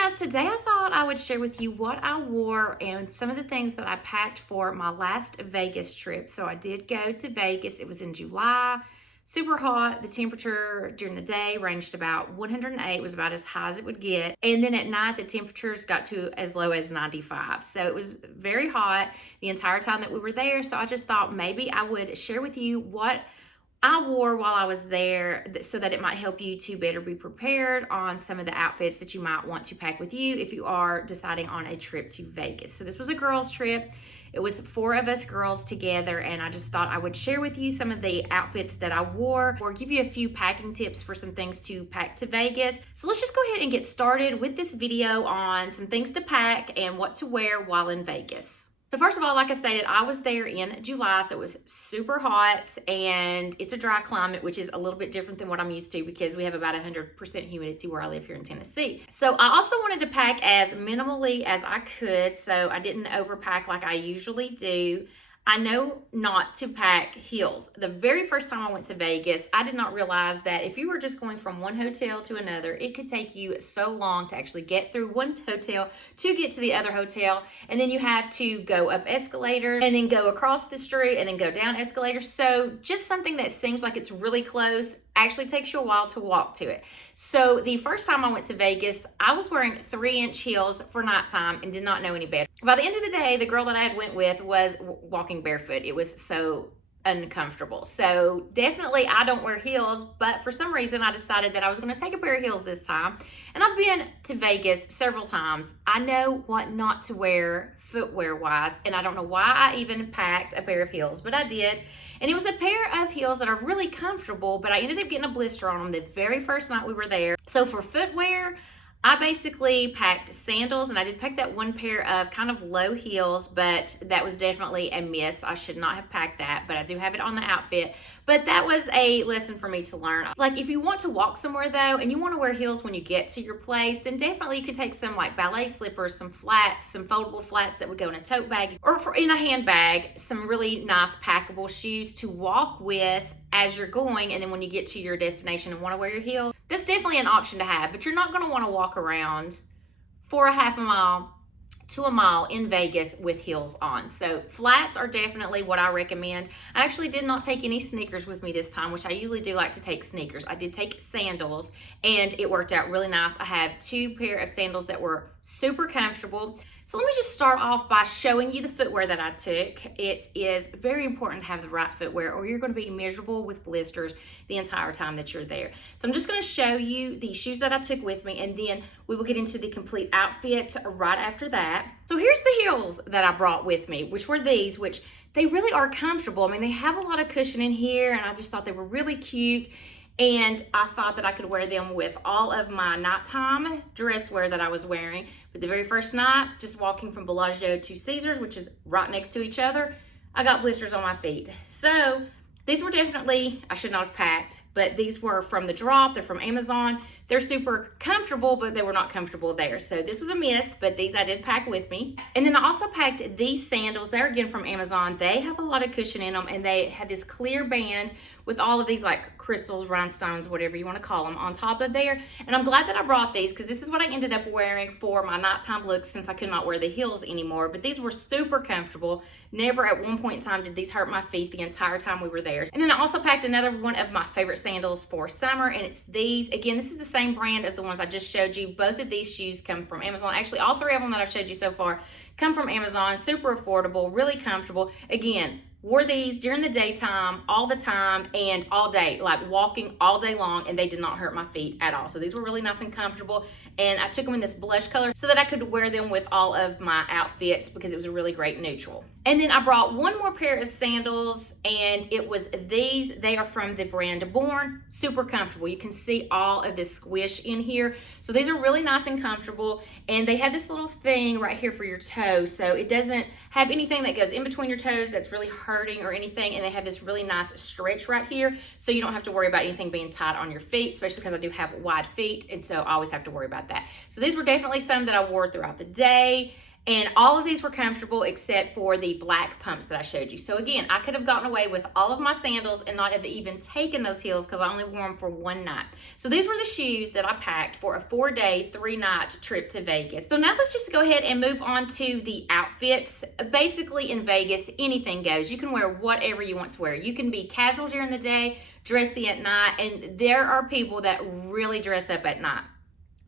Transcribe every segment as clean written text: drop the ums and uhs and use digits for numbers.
guys, today I thought I would share with you what I wore and some of the things that I packed for my last Vegas trip. So I did go to Vegas. It was in July, super hot. The temperature during the day ranged about 108, was about as high as it would get. And then at night, the temperatures got to as low as 95. So it was very hot the entire time that we were there. So I just thought maybe I would share with you what I wore while I was there so that it might help you to better be prepared on some of the outfits that you might want to pack with you if you are deciding on a trip to Vegas. So this was a girls' trip. It was 4 of us girls together, and I just thought I would share with you some of the outfits that I wore or give you a few packing tips for some things to pack to Vegas. So let's just go ahead and get started with this video on some things to pack and what to wear while in Vegas. So first of all, like I stated, I was there in July, so it was super hot, and it's a dry climate, which is a little bit different than what I'm used to because we have about 100% humidity where I live here in Tennessee. So I also wanted to pack as minimally as I could, so I didn't overpack like I usually do. I know not to pack heels. The very first time I went to Vegas, I did not realize that if you were just going from one hotel to another, it could take you so long to actually get through one hotel to get to the other hotel. And then you have to go up escalators and then go across the street and then go down escalators. So just something that seems like it's really close actually takes you a while to walk to it. So the first time I went to Vegas, I was wearing 3-inch heels for nighttime and did not know any better. By the end of the day, the girl that I had went with was walking barefoot. It was so uncomfortable. So definitely I don't wear heels, but for some reason I decided that I was going to take a pair of heels this time. And I've been to Vegas several times. I know what not to wear footwear wise, and I don't know why I even packed a pair of heels, but I did. And it was a pair of heels that are really comfortable, but I ended up getting a blister on them the very first night we were there. So for footwear, I basically packed sandals, and I did pack that one pair of kind of low heels, but that was definitely a miss. I should not have packed that, but I do have it on the outfit. But that was a lesson for me to learn. Like if you want to walk somewhere though, and you want to wear heels when you get to your place, then definitely you could take some like ballet slippers, some flats, some foldable flats that would go in a tote bag, or in a handbag, some really nice packable shoes to walk with as you're going. And then when you get to your destination and want to wear your heel, that's definitely an option to have, but you're not going to want to walk around for a half a mile to a mile in Vegas with heels on. So flats are definitely what I recommend. I actually did not take any sneakers with me this time, which I usually do like to take sneakers. I did take sandals, and it worked out really nice. I have 2 pair of sandals that were super comfortable. So let me just start off by showing you the footwear that I took. It is very important to have the right footwear, or you're going to be miserable with blisters the entire time that you're there. So I'm just going to show you the shoes that I took with me, and then we will get into the complete outfits right after that. So here's the heels that I brought with me, which were these, which they really are comfortable. I mean, they have a lot of cushion in here, and I just thought they were really cute. And I thought that I could wear them with all of my nighttime dress wear that I was wearing. But the very first night, just walking from Bellagio to Caesars, which is right next to each other, I got blisters on my feet. So these were definitely, I should not have packed, but these were from the drop. They're from Amazon. They're super comfortable, but they were not comfortable there. So this was a miss, but these I did pack with me. And then I also packed these sandals. They're again from Amazon. They have a lot of cushion in them, and they had this clear band with all of these like crystals, rhinestones, whatever you want to call them, on top of there. And I'm glad that I brought these because this is what I ended up wearing for my nighttime look since I could not wear the heels anymore. But these were super comfortable. Never at one point in time did these hurt my feet the entire time we were there. And then I also packed another one of my favorite sandals for summer, and it's these. Again, this is the same brand as the ones I just showed you. Both of these shoes come from Amazon. Actually, all 3 of them that I've showed you so far come from Amazon. Super affordable, really comfortable. Again, wore these during the daytime, all the time, and all day, like walking all day long, and they did not hurt my feet at all. So these were really nice and comfortable, and I took them in this blush color so that I could wear them with all of my outfits because it was a really great neutral. And then I brought one more pair of sandals, and it was these. They are from the brand Born. Super comfortable. You can see all of this squish in here. So these are really nice and comfortable, and they have this little thing right here for your toe, so it doesn't have anything that goes in between your toes that's really hurting or anything, and they have this really nice stretch right here, so you don't have to worry about anything being tight on your feet, especially because I do have wide feet, and so I always have to worry about that. So these were definitely some that I wore throughout the day. And all of these were comfortable except for the black pumps that I showed you. So again, I could have gotten away with all of my sandals and not have even taken those heels because I only wore them for one night. So these were the shoes that I packed for a 4-day, 3-night trip to Vegas. So now let's just go ahead and move on to the outfits. Basically in Vegas, anything goes. You can wear whatever you want to wear. You can be casual during the day, dressy at night, and there are people that really dress up at night.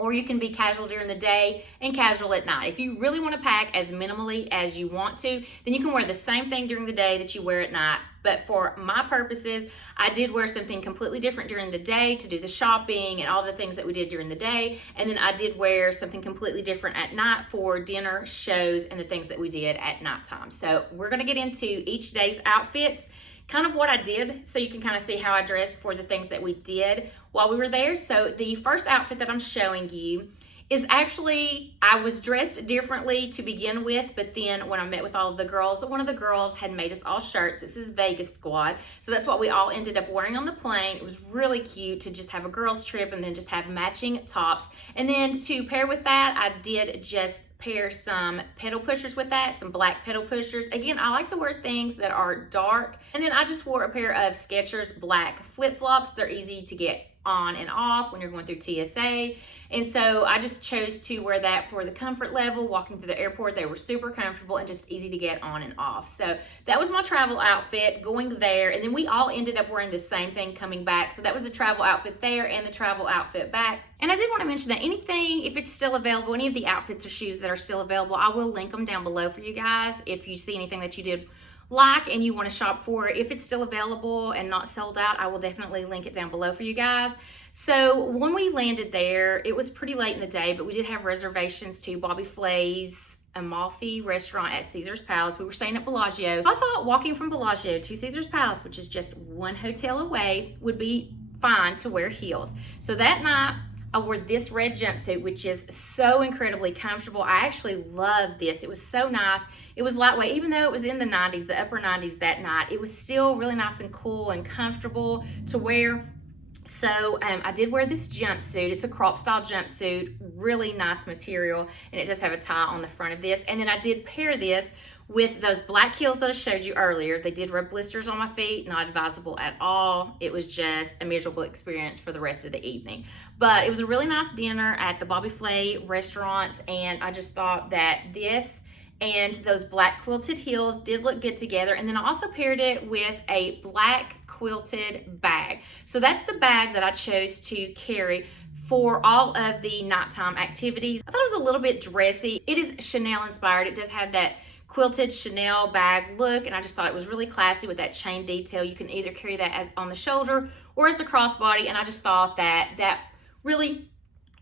Or you can be casual during the day and casual at night. If you really want to pack as minimally as you want to, then you can wear the same thing during the day that you wear at night. But for my purposes, I did wear something completely different during the day to do the shopping and all the things that we did during the day. And then I did wear something completely different at night for dinner, shows, and the things that we did at nighttime. So we're going to get into each day's outfits, kind of what I did, so you can kind of see how I dressed for the things that we did while we were there. So the first outfit that I'm showing you is actually, I was dressed differently to begin with, but then when I met with all of the girls, one of the girls had made us all shirts. This is Vegas Squad. So that's what we all ended up wearing on the plane. It was really cute to just have a girls trip and then just have matching tops. And then to pair with that, I did just pair some pedal pushers with that, some black pedal pushers. Again, I like to wear things that are dark. And then I just wore a pair of Skechers black flip-flops. They're easy to get on and off when you're going through TSA. And so I just chose to wear that for the comfort level. Walking through the airport, they were super comfortable and just easy to get on and off. So that was my travel outfit going there. And then we all ended up wearing the same thing coming back. So that was the travel outfit there and the travel outfit back. And I did want to mention that anything, if it's still available, any of the outfits or shoes that are still available, I will link them down below for you guys. If you see anything that you did like and you want to shop for it, if it's still available and not sold out, I will definitely link it down below for you guys. So when we landed there, it was pretty late in the day, but we did have reservations to Bobby Flay's Amalfi restaurant at Caesar's Palace. We were staying at Bellagio. So I thought walking from Bellagio to Caesar's Palace, which is just one hotel away, would be fine to wear heels. So that night, I wore this red jumpsuit, which is so incredibly comfortable. I actually love this. It was so nice. It was lightweight, even though it was in the 90s, the upper 90s that night. It was still really nice and cool and comfortable to wear. So I did wear this jumpsuit. It's a crop style jumpsuit, really nice material, and it does have a tie on the front of this. And then I did pair this with those black heels that I showed you earlier. They did rub blisters on my feet, not advisable at all. It was just a miserable experience for the rest of the evening. But it was a really nice dinner at the Bobby Flay restaurant, and I just thought that this and those black quilted heels did look good together. And then I also paired it with a black quilted bag. So that's the bag that I chose to carry for all of the nighttime activities. I thought it was a little bit dressy. It is Chanel inspired. It does have that quilted Chanel bag look, and I just thought it was really classy with that chain detail. You can either carry that as on the shoulder or as a crossbody, and I just thought that that really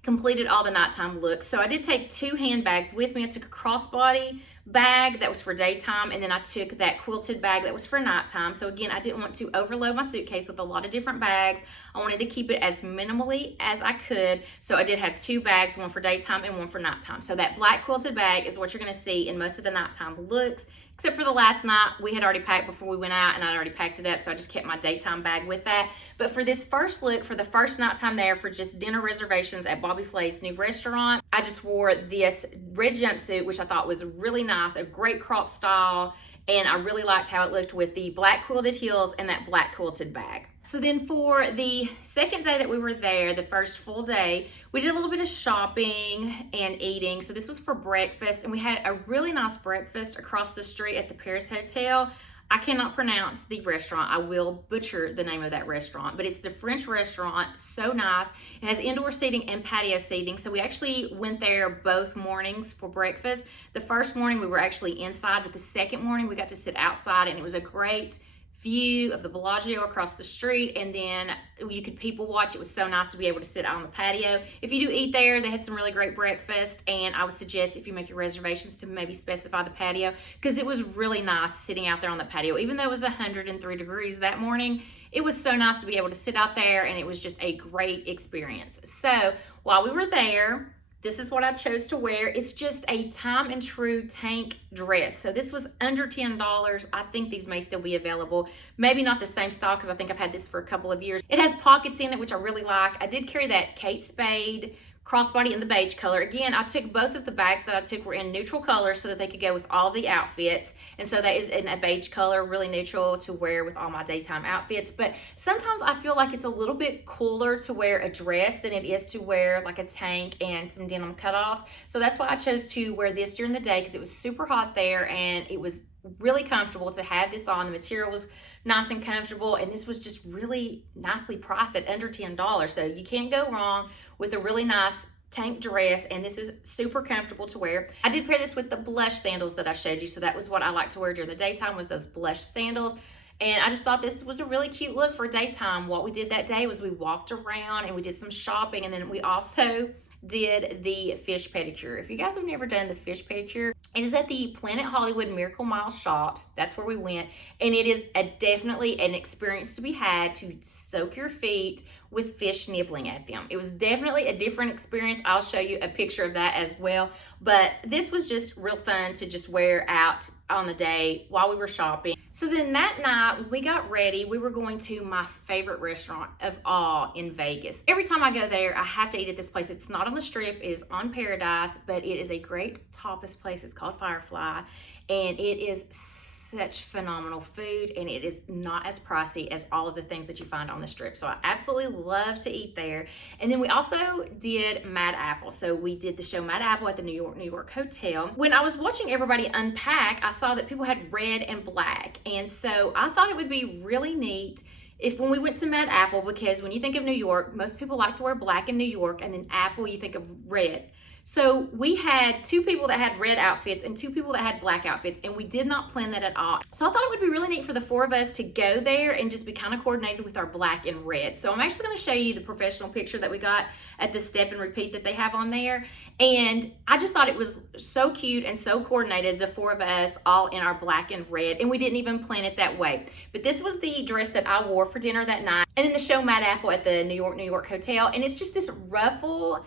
completed all the nighttime looks. So I did take 2 handbags with me. I took a crossbody bag that was for daytime, and then I took that quilted bag that was for nighttime. So again, I didn't want to overload my suitcase with a lot of different bags. I wanted to keep it as minimally as I could. So I did have 2 bags, one for daytime and one for nighttime. So that black quilted bag is what you're gonna see in most of the nighttime looks. Except for the last night, we had already packed before we went out, and I'd already packed it up, so I just kept my daytime bag with that. But for this first look, for the first nighttime there, for just dinner reservations at Bobby Flay's new restaurant, I just wore this red jumpsuit, which I thought was really nice, a great crop style, and I really liked how it looked with the black quilted heels and that black quilted bag. So then for the second day that we were there, the first full day, we did a little bit of shopping and eating. So this was for breakfast, and we had a really nice breakfast across the street at the Paris Hotel. I cannot pronounce the restaurant. I will butcher the name of that restaurant, but it's the French restaurant, so nice. It has indoor seating and patio seating. So we actually went there both mornings for breakfast. The first morning we were actually inside, but the second morning we got to sit outside, and it was a great view of the Bellagio across the street, and then you could people watch. It was so nice to be able to sit out on the patio. If you do eat there, they had some really great breakfast, and I would suggest if you make your reservations to maybe specify the patio, because it was really nice sitting out there on the patio. Even though it was 103 degrees that morning, it was so nice to be able to sit out there, and it was just a great experience. So while we were there, this is what I chose to wear. It's just a time and true tank dress. So this was under $10. I think these may still be available. Maybe not the same style, because I think I've had this for a couple of years. It has pockets in it, which I really like. I did carry that Kate Spade Crossbody in the beige color. Again, I took both of the bags that I took were in neutral colors so that they could go with all of the outfits. And so that is in a beige color, really neutral to wear with all my daytime outfits. But sometimes I feel like it's a little bit cooler to wear a dress than it is to wear like a tank and some denim cutoffs. So that's why I chose to wear this during the day, because it was super hot there and it was really comfortable to have this on. The material was nice and comfortable, and this was just really nicely priced at under $10. So you can't go wrong with a really nice tank dress, and this is super comfortable to wear. I did pair this with the blush sandals that I showed you, so that was what I like to wear during the daytime, was those blush sandals. And I just thought this was a really cute look for daytime. What we did that day was we walked around and we did some shopping, and then we also did the fish pedicure. If you guys have never done the fish pedicure, it is at the Planet Hollywood Miracle Mile shops. That's where we went, and it is definitely an experience to be had to soak your feet with fish nibbling at them. It was definitely a different experience. I'll show you a picture of that as well, but this was just real fun to just wear out on the day while we were shopping. So then that night when we got ready, we were going to my favorite restaurant of all in Vegas. Every time I go there, I have to eat at this place. It's not on the Strip, it is on Paradise, but it is a great tapas place. It's called Firefly, and it is such phenomenal food, and it is not as pricey as all of the things that you find on the Strip. So I absolutely love to eat there. And then we also did Mad Apple. So we did the show Mad Apple at the New York Hotel. When I was watching everybody unpack, I saw that people had red and black. And so I thought it would be really neat if when we went to Mad Apple, because when you think of New York, most people like to wear black in New York, and then Apple, you think of red. So we had two people that had red outfits and two people that had black outfits, and we did not plan that at all. So I thought it would be really neat for the four of us to go there and just be kind of coordinated with our black and red. So I'm actually going to show you the professional picture that we got at the step and repeat that they have on there. And I just thought it was so cute and so coordinated, the four of us all in our black and red, and we didn't even plan it that way. But this was the dress that I wore for dinner that night. And then the show Mad Apple at the New York Hotel, and it's just this ruffle,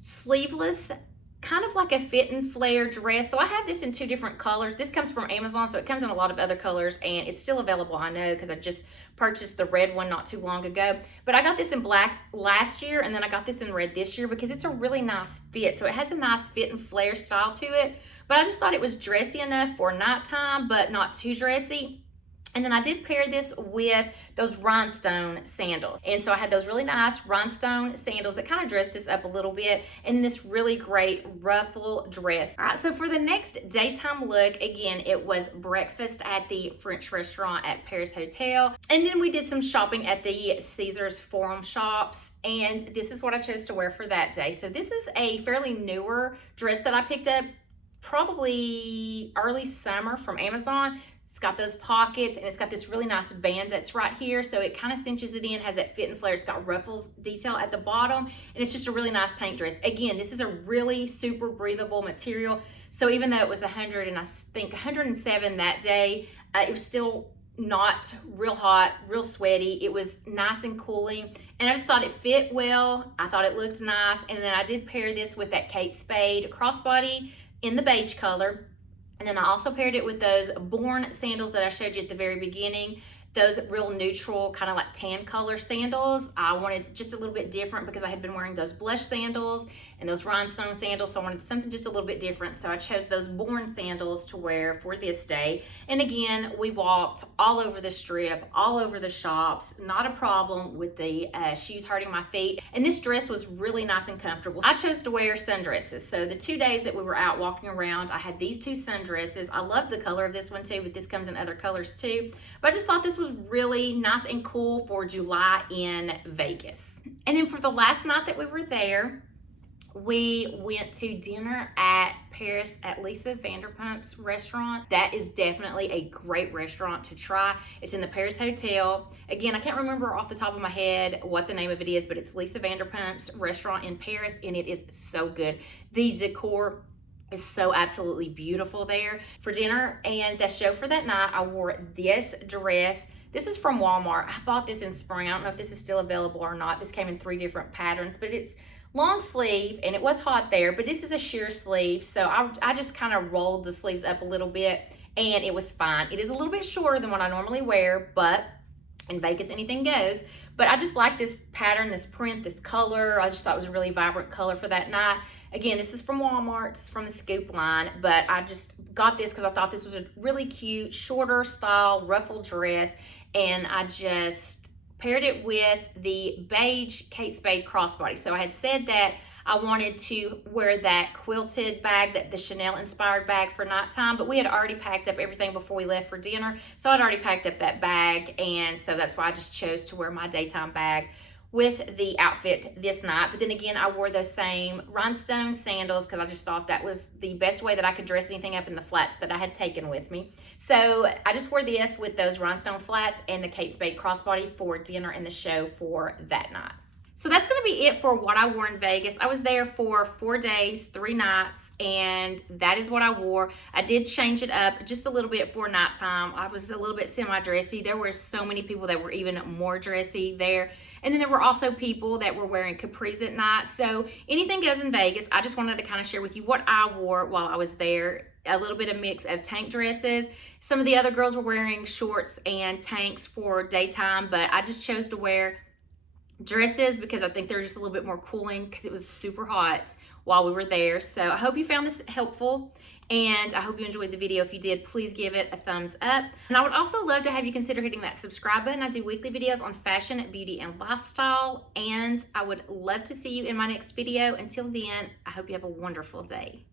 sleeveless, kind of like a fit and flare dress. So I have this in two different colors. This comes from Amazon, so it comes in a lot of other colors, and it's still available, I know, because I just purchased the red one not too long ago. But I got this in black last year, and then I got this in red this year because it's a really nice fit. So it has a nice fit and flare style to it, but I just thought it was dressy enough for nighttime, but not too dressy. And then I did pair this with those rhinestone sandals. And so I had those really nice rhinestone sandals that kind of dressed this up a little bit, and this really great ruffle dress. All right, so for the next daytime look, again, it was breakfast at the French restaurant at Paris Hotel. And then we did some shopping at the Caesars Forum shops. And this is what I chose to wear for that day. So this is a fairly newer dress that I picked up probably early summer from Amazon. It's got those pockets, and it's got this really nice band that's right here, so it kind of cinches it in, has that fit and flare. It's got ruffles detail at the bottom, and it's just a really nice tank dress. Again, this is a really super breathable material, so even though it was 100 and I think 107 that day, it was still not real hot, real sweaty. It was nice and cooling, and I just thought it fit well. I thought it looked nice, and then I did pair this with that Kate Spade crossbody in the beige color. And then I also paired it with those Born sandals that I showed you at the very beginning. Those real neutral, kind of like tan color sandals. I wanted just a little bit different because I had been wearing those blush sandals and those rhinestone sandals, so I wanted something just a little bit different. So I chose those Born sandals to wear for this day. And again, we walked all over the Strip, all over the shops, not a problem with the shoes hurting my feet. And this dress was really nice and comfortable. I chose to wear sundresses. So the 2 days that we were out walking around, I had these two sundresses. I love the color of this one too, but this comes in other colors too. But I just thought this was really nice and cool for July in Vegas. And then for the last night that we were there, we went to dinner at Paris at Lisa Vanderpump's restaurant. That is definitely a great restaurant to try. It's in the Paris Hotel. Again, I can't remember off the top of my head what the name of it is, but it's Lisa Vanderpump's restaurant in Paris, and it is so good. The decor is so absolutely beautiful there. For dinner and the show for that night, I wore this dress. This is from Walmart. I bought this in spring. I don't know if this is still available or not. This came in 3 different patterns, but it's long sleeve, and it was hot there, but this is a sheer sleeve, so I just kind of rolled the sleeves up a little bit, and it was fine. It is a little bit shorter than what I normally wear, but in Vegas anything goes. But I just like this pattern, this print, this color. I just thought it was a really vibrant color for that night. Again, this is from Walmart, it's from the Scoop line, but I just got this because I thought this was a really cute, shorter style, ruffled dress, and I just paired it with the beige Kate Spade crossbody. So I had said that I wanted to wear that quilted bag, that the Chanel inspired bag for nighttime, but we had already packed up everything before we left for dinner. So I'd already packed up that bag, and so that's why I just chose to wear my daytime bag with the outfit this night. But then again, I wore those same Rhinestone Sandals because I just thought that was the best way that I could dress anything up in the flats that I had taken with me. So I just wore this with those Rhinestone flats and the Kate Spade crossbody for dinner and the show for that night. So that's going to be it for what I wore in Vegas. I was there for 4 days, 3 nights, and that is what I wore. I did change it up just a little bit for nighttime. I was a little bit semi-dressy. There were so many people that were even more dressy there. And then there were also people that were wearing capris at night. So anything goes in Vegas. I just wanted to kind of share with you what I wore while I was there. A little bit of mix of tank dresses. Some of the other girls were wearing shorts and tanks for daytime, but I just chose to wear dresses because I think they're just a little bit more cooling because it was super hot while we were there. So I hope you found this helpful, and I hope you enjoyed the video. If you did, please give it a thumbs up. And I would also love to have you consider hitting that subscribe button. I do weekly videos on fashion, beauty, and lifestyle, and I would love to see you in my next video. Until then, I hope you have a wonderful day.